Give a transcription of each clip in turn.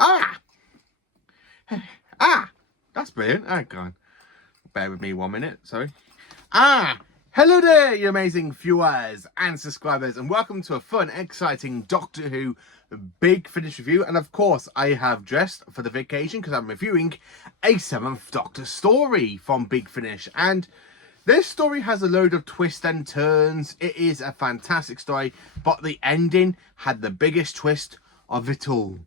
Ah! Ah! That's brilliant. Hang on. Bear with me 1 minute, sorry. Hello there, you amazing viewers and subscribers, and welcome to a fun, exciting Doctor Who Big Finish review. And of course, I have dressed for the occasion because I'm reviewing a 7th Doctor story from Big Finish. And this story has a load of twists and turns. It is a fantastic story, but the ending had the biggest twist of it all.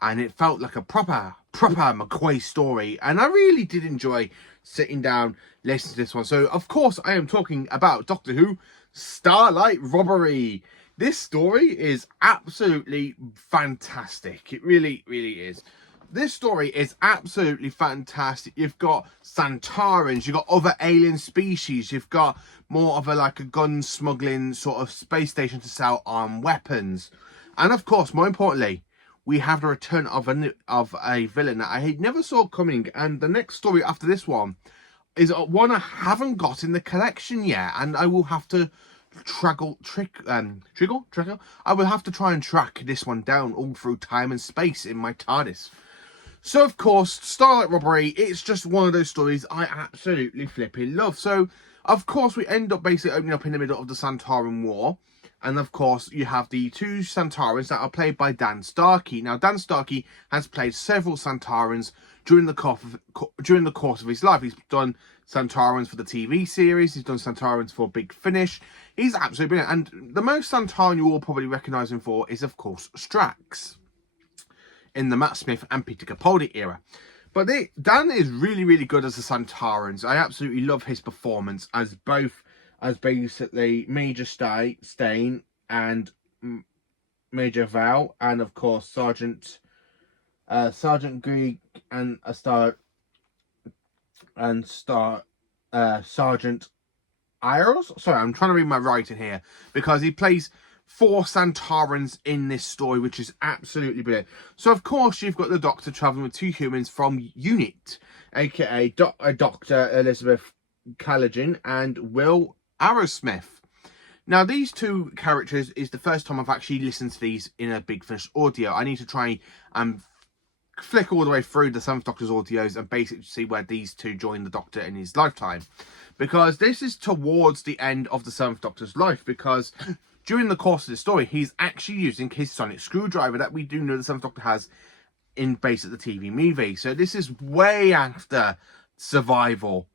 And it felt like a proper McCoy story. And I really did enjoy sitting down, listening to this one. So, of course, I am talking about Doctor Who Starlight Robbery. This story is absolutely fantastic. It really is. This story is absolutely fantastic. You've got Santarans, you've got other alien species, you've got more of a gun smuggling sort of space station to sell armed weapons. And, of course, more importantly, we have the return of a villain that I never saw coming. And the next story after this one is one I haven't got in the collection yet. And I will have to I will have to try and track this one down all through time and space in my TARDIS. So, of course, Starlight Robbery, it's just one of those stories I absolutely flipping love. So, of course, we end up basically opening up in the middle of the Santaran War. And, of course, you have the two Santarans that are played by Dan Starkey. Now, Dan Starkey has played several Santarans during the course of his life. He's done Santarans for the TV series. He's done Santarans for Big Finish. He's absolutely brilliant. And the most Santaran you all probably recognise him for is, of course, Strax in the Matt Smith and Peter Capaldi era. But Dan is really good as the Santarans. I absolutely love his performance as basically Major Stain and Major Val, and of course Sergeant Grieg and Sergeant Iros. Sorry, I'm trying to read my writing here because he plays 4 Santarans in this story, which is absolutely brilliant. So, of course, you've got the Doctor travelling with 2 humans from UNIT, aka Dr. Elizabeth Callaghan and Will Arrowsmith. Now, these 2 characters is the first time I've actually listened to these in a Big Finish audio. I need to try and flick all the way through the 7th Doctor's audios and basically see where these 2 join the Doctor in his lifetime. Because this is towards the end of the 7th Doctor's life, because during the course of the story, he's actually using his sonic screwdriver that we do know the 7th Doctor has in base at the TV movie. So this is way after Survival,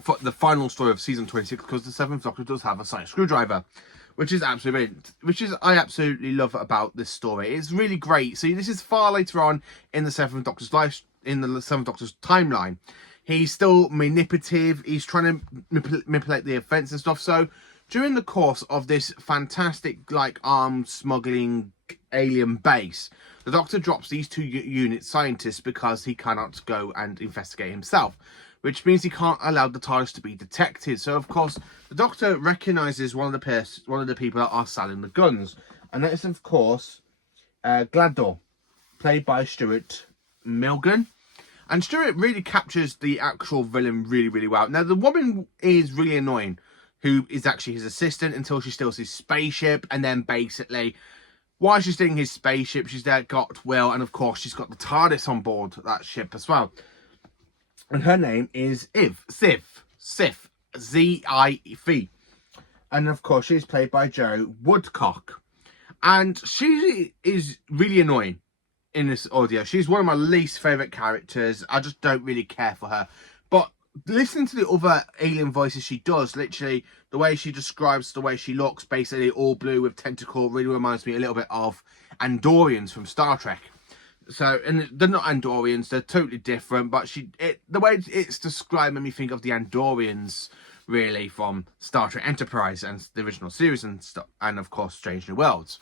for the final story of season 26, because the 7th Doctor does have a sonic screwdriver, which is absolutely brilliant, I absolutely love about this story. It's really great. So this is far later on in the 7th Doctor's life, in the 7th Doctor's timeline. He's still manipulative. He's trying to manipulate the events and stuff. So during the course of this fantastic arms smuggling alien base, the Doctor drops these 2 unit scientists because he cannot go and investigate himself, which means he can't allow the TARDIS to be detected. So, of course, the Doctor recognises one of the people that are selling the guns, and that is, of course, Glador, played by Stuart Milgan. And Stuart really captures the actual villain really well. Now, the woman is really annoying, who is actually his assistant until she steals his spaceship, and then basically, while she's stealing his spaceship, she's there got Will, and of course, she's got the TARDIS on board that ship as well. And her name is Sif, Z-I-F. And of course, she's played by Jo Woodcock. And she is really annoying in this audio. She's one of my least favourite characters. I just don't really care for her. But listening to the other alien voices she does, literally, the way she describes the way she looks, basically all blue with tentacle, really reminds me a little bit of Andorians from Star Trek. So, and they're not Andorians, they're totally different, but the way it's described made me think of the Andorians, really, from Star Trek Enterprise and the original series and stuff, and of course, Strange New Worlds.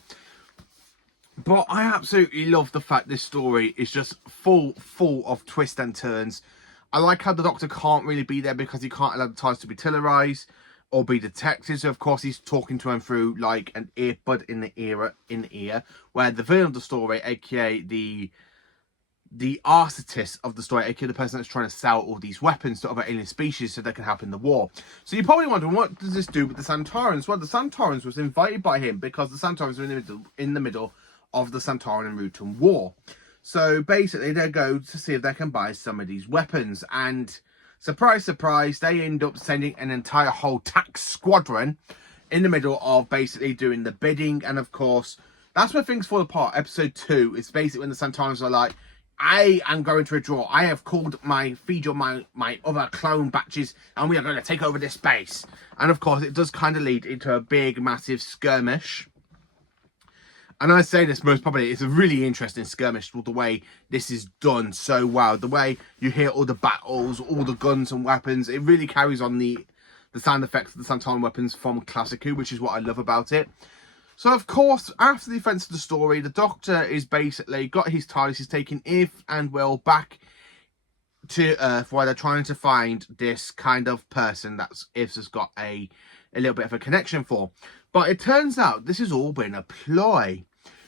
But I absolutely love the fact this story is just full of twists and turns. I like how the Doctor can't really be there because he can't allow the TARDIS to be televised or be detected. So, of course, he's talking to him through, an earbud in the ear, where the villain of the story, aka the artist of the story, aka the person that's trying to sell all these weapons to other alien species so they can help in the war. So you're probably wondering, what does this do with the Santarans? Well, the Santarans was invited by him because the Santarans were in the middle of the Santaran and Rutan War. So basically they go to see if they can buy some of these weapons, and surprise, surprise, they end up sending an entire whole tax squadron in the middle of basically doing the bidding. And of course, that's where things fall apart. Episode 2 is basically when the Santarans are like, I am going to withdraw. I have called my other clone batches, and we are going to take over this base. And of course, it does kind of lead into a big, massive skirmish. And I say this most probably, it's a really interesting skirmish with the way this is done so well. The way you hear all the battles, all the guns and weapons. It really carries on the sound effects of the Santaran weapons from Classic Who, which is what I love about it. So, of course, after the events of the story, the Doctor is basically got his TARDIS. He's taking Eve and Will back to Earth, where they're trying to find this kind of person that Eve has got a little bit of a connection for. But it turns out this has all been a ploy,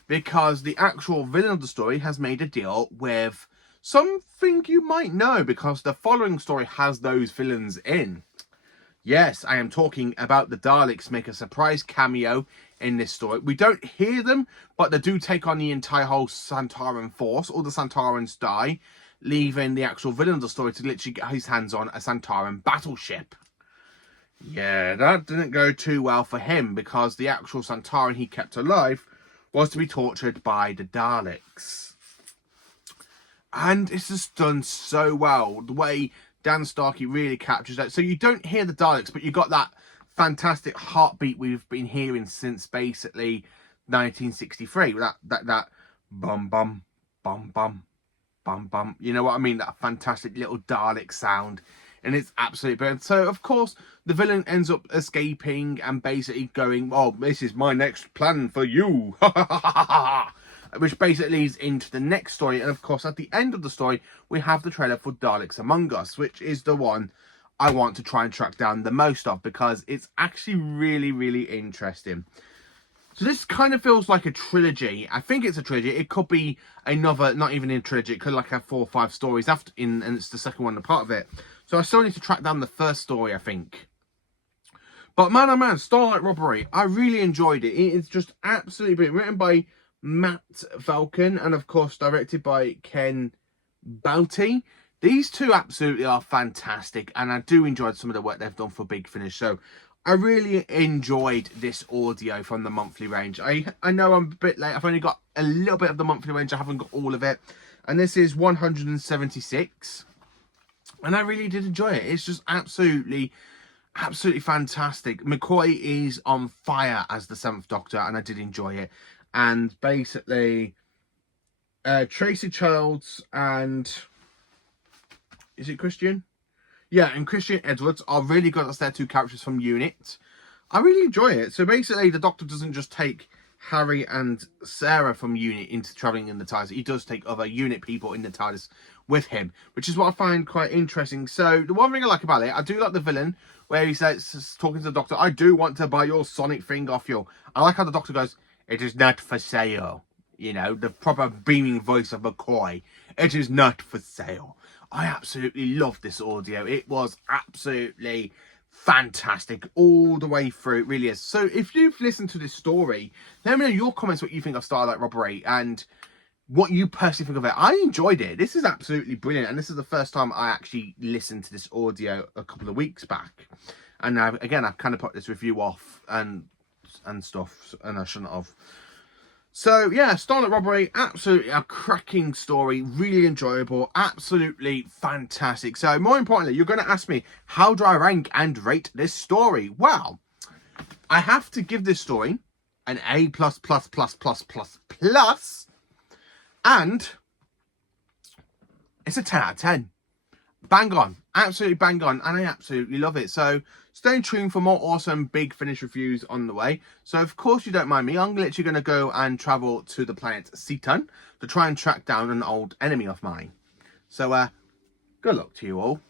because the actual villain of the story has made a deal with something you might know, because the following story has those villains in. Yes, I am talking about the Daleks make a surprise cameo in this story. We don't hear them, but they do take on the entire whole Santaran force. All the Santarans die, leaving the actual villain of the story to literally get his hands on a Santaran battleship. Yeah, that didn't go too well for him, because the actual Santaran he kept alive was to be tortured by the Daleks. And it's just done so well. The way Dan Starkey really captures that. So you don't hear the Daleks, but you got that fantastic heartbeat we've been hearing since basically 1963. That bum bum bum bum bum bum. You know what I mean? That fantastic little Dalek sound. And it's absolutely brilliant. So, of course, the villain ends up escaping and basically going, oh, this is my next plan for you. Which basically leads into the next story. And, of course, at the end of the story, we have the trailer for Daleks Among Us, which is the one I want to try and track down the most of, because it's actually really, really interesting. So this kind of feels like a trilogy. I think it's a trilogy. It could be another, not even a trilogy. It could like have 4 or 5 stories after, and it's the second one, a part of it. So I still need to track down the first story, I think. But man, oh man, Starlight Robbery. I really enjoyed it. It's just absolutely brilliant. Written by Matt Falcon and, of course, directed by Ken Bouty. These two absolutely are fantastic. And I do enjoy some of the work they've done for Big Finish. So I really enjoyed this audio from the monthly range. I know I'm a bit late. I've only got a little bit of the monthly range. I haven't got all of it. And this is 176. And I really did enjoy it. It's just absolutely fantastic. McCoy is on fire as the 7th Doctor, and I did enjoy it. And basically, Tracy Childs and... is it Christian? Yeah, and Christian Edwards are really good as their 2 characters from Unit. I really enjoy it. So basically, the Doctor doesn't just take Harry and Sarah from Unit into travelling in the TARDIS. He does take other Unit people in the TARDIS with him, which is what I find quite interesting. So the one thing I like about it, I do like the villain, where he says, talking to the Doctor, I do want to buy your sonic thing off you. I like how the Doctor goes, it is not for sale. You know, the proper beaming voice of McCoy. It is not for sale. I absolutely loved this audio. It was absolutely fantastic all the way through. It really is. So if you've listened to this story, let me know your comments, what you think of Starlight Robbery and what you personally think of it. I enjoyed it. This is absolutely brilliant. And this is the first time I actually listened to this audio a couple of weeks back. And now, again, I've kind of put this review off and stuff, and I shouldn't have. So, yeah, Starlight Robbery, absolutely a cracking story, really enjoyable, absolutely fantastic. So, more importantly, you're going to ask me, how do I rank and rate this story? Well, I have to give this story an A+++++++, and it's a 10 out of 10. Bang on, absolutely bang on, and I absolutely love it. So stay tuned for more awesome Big Finish reviews on the way. So of course you don't mind me, I'm literally going to go and travel to the planet Ceton to try and track down an old enemy of mine. So good luck to you all.